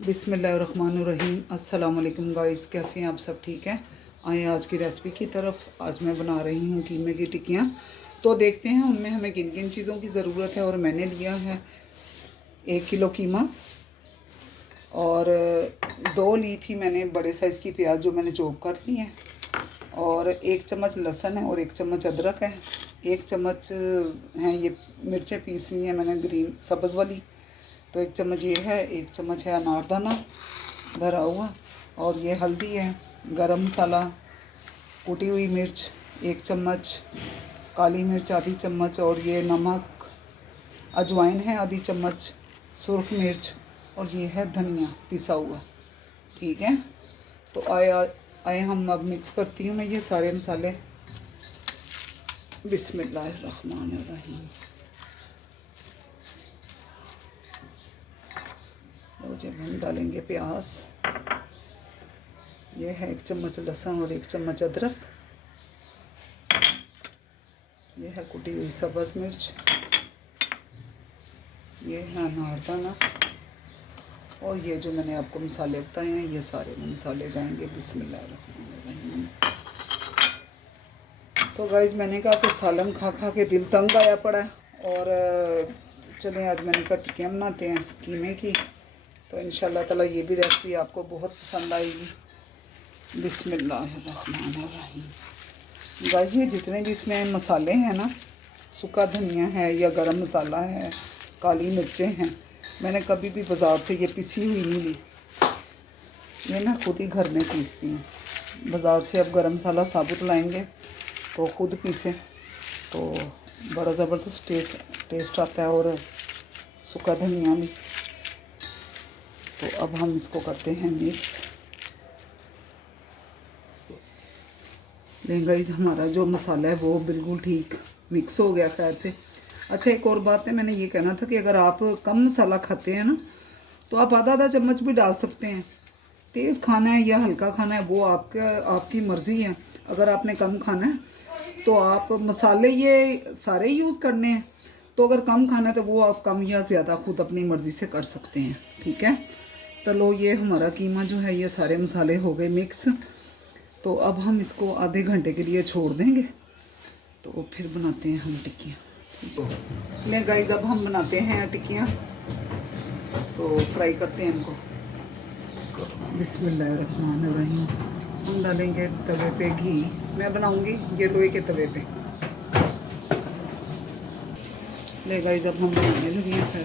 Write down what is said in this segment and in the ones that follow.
बिस्मिल्लाहिर्रहमानिर्रहीम। अस्सलाम वालेकुम गाइस, कैसे हैं आप सब? ठीक हैं। आए आज की रेसिपी की तरफ। आज मैं बना रही हूँ कीमे की टिक्कियाँ। तो देखते हैं उनमें हमें किन किन चीज़ों की ज़रूरत है। और मैंने लिया है 1 किलो कीमा और 2 ली थी मैंने बड़े साइज़ की प्याज जो मैंने चॉप कर ली है, और 1 चम्मच लहसुन है और 1 चम्मच अदरक है। 1 चम्मच हैं ये मिर्चें पीस ली हैं मैंने ग्रीन सब्ज़ वाली, तो 1 चम्मच ये है। 1 चम्मच है अनारदाना भरा हुआ, और ये हल्दी है, गरम मसाला, कुटी हुई मिर्च 1 चम्मच, काली मिर्च आधी चम्मच, और ये नमक, अजवाइन है आधी चम्मच, सुरख मिर्च, और ये है धनिया पिसा हुआ। ठीक है, तो आए हम अब मिक्स करती हूँ मैं ये सारे मसाले। बिस्मिल्लाहिर्रहमानिर्रहीम। और जब हम डालेंगे प्याज, ये है 1 चम्मच लहसुन और 1 चम्मच अदरक, ये है कुटी हुई सब्ज़ मिर्च, ये है अनारदाना, और ये जो मैंने आपको मसाले बताए हैं ये सारे मसाले जाएंगे। बिस्मिल्लाहिर्रहमानिर्रहीम। तो गाइस, मैंने कहा कि सालन खा खा के दिल तंग आया पड़ा है, और चलें आज मैंने कहा टिक्कियाँ बनाते हैं कीमे की। तो इंशाल्लाह ताला ये भी रेसिपी आपको बहुत पसंद आएगी। बिस्मिल्लाहिर्रहमानिर्रहीम। गाइस, ये जितने भी इसमें मसाले हैं ना, सूखा धनिया है या गरम मसाला है, काली मिर्चें हैं, मैंने कभी भी बाज़ार से ये पिसी हुई नहीं ली। ये ना खुद ही घर में पीसती हूँ। बाज़ार से अब गरम मसाला साबुत लाएंगे तो खुद पीसें तो बड़ा ज़बरदस्त टेस्ट आता है, और सूखा धनिया भी। तो अब हम इसको करते हैं मिक्स। गाइस, हमारा जो मसाला है वो बिल्कुल ठीक मिक्स हो गया खैर से। अच्छा, एक और बात है, मैंने ये कहना था कि अगर आप कम मसाला खाते हैं ना, तो आप आधा चम्मच भी डाल सकते हैं। तेज़ खाना है या हल्का खाना है वो आपकी मर्ज़ी है। अगर आपने कम खाना है तो आप मसाले ये सारे यूज़ करने हैं, तो अगर कम खाना है तो वो आप कम या ज़्यादा खुद अपनी मर्ज़ी से कर सकते हैं। ठीक है, तो लो, ये हमारा कीमा जो है ये सारे मसाले हो गए मिक्स। तो अब हम इसको आधे घंटे के लिए छोड़ देंगे, तो फिर बनाते हैं हम टिक्कियाँ। ले गाइस, अब हम बनाते हैं टिक्कियाँ, तो फ्राई करते हैं इनको। बिस्मिल्लाहिर्रहमानिर्रहीम। हम डालेंगे तवे पे घी। मैं बनाऊंगी ये लोहे के तवे पे। ले गाइस, अब हम बनाने लगे हैं। फिर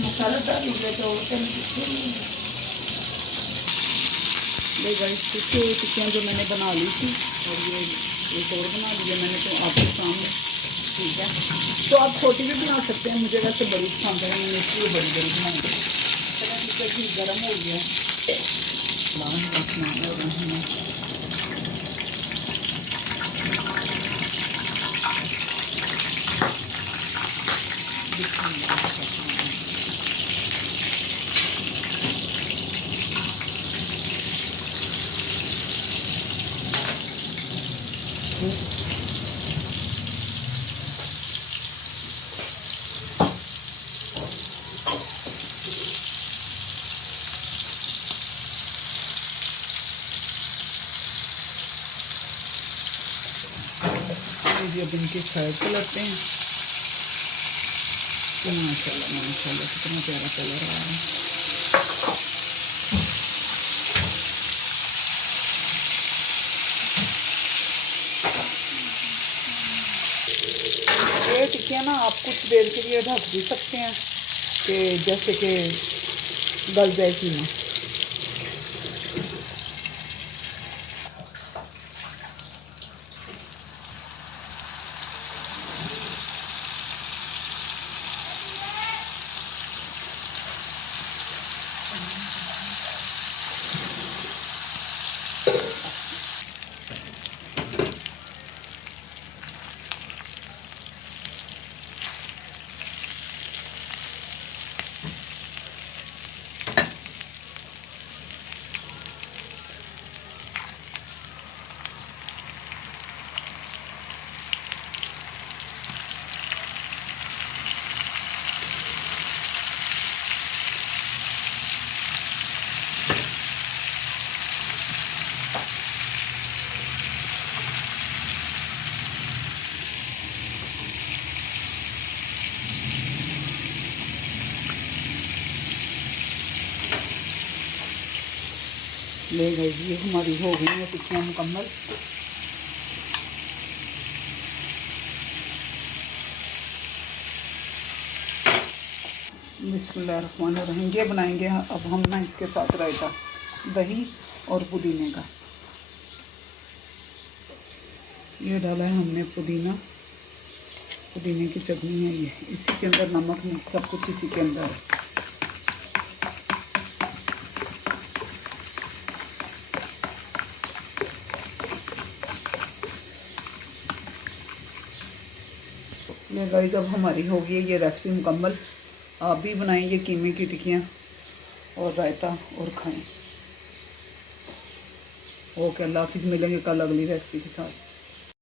मसाला डालेंगे तो ले गाइस, टिक्कियाँ जो मैंने बना ली थी, और ये एक और बना लिया मैंने तो आपके सामने। ठीक है, तो आप छोटी भी बना सकते हैं, मुझे वैसे बड़ी पसंद है, मैंने इसलिए बड़ी बड़ी बनाई। चलो, घी गर्म हो गया। अब इनके साइड पे लगते हैं। तो माशाल्लाह माशाल्लाह कितना प्यारा कलर आ रहा है। ये टिक्कियाँ ना आप कुछ देर के लिए ढक भी सकते हैं कि जैसे कि गल जाए कीमा। ले गई, ये हमारी हो गई है टिक्कियाँ मुकम्मल। बिस्मिल्लाहिर्रहमानिर्रहीम। ये बनाएंगे अब हम ना इसके साथ रायता, दही और पुदीने का। ये डाला है हमने पुदीना, पुदीने की चटनी है ये, इसी के अंदर नमक मिर्च सब कुछ इसी के अंदर है। ये गाइस अब हमारी हो गई है ये रेसिपी मुकम्मल। आप भी बनाइए कीमे की टिक्कियाँ और रायता और खाएं। ओके, अल्लाह हाफिज़। मिलेंगे कल अगली रेसिपी के साथ।